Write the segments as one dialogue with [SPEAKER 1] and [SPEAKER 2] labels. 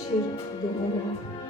[SPEAKER 1] 赤裸裸。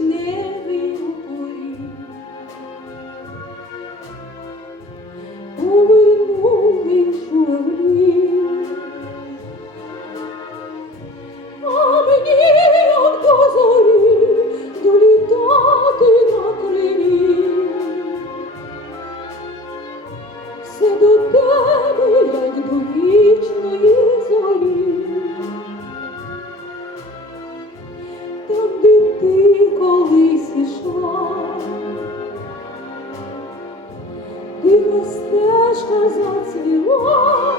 [SPEAKER 1] стежка зацвіла.